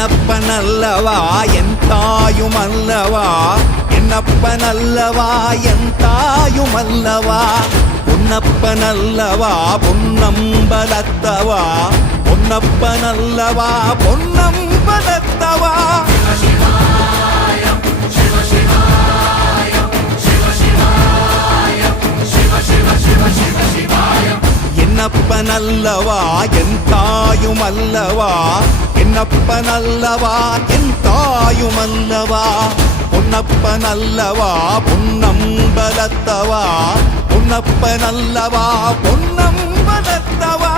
என்னப்பனல்லவா என் தாயுமல்லவா, என்னப்பனல்லவா என் தாயுமல்லவா, பொன்னப்பனல்லவா பொன்னம்பலத்தவா, பொன்னப்பனல்லவா பொன்னம்பலத்தவா. என்னப்பனல்லவா என் தாயுமல்லவா, என்னப்பனல்லவா என் தாயுமல்லவா, பொன்னப்பனல்லவா பொன்னம்பலத்தவா, பொன்னப்பனல்லவா பொன்னம்பலத்தவா.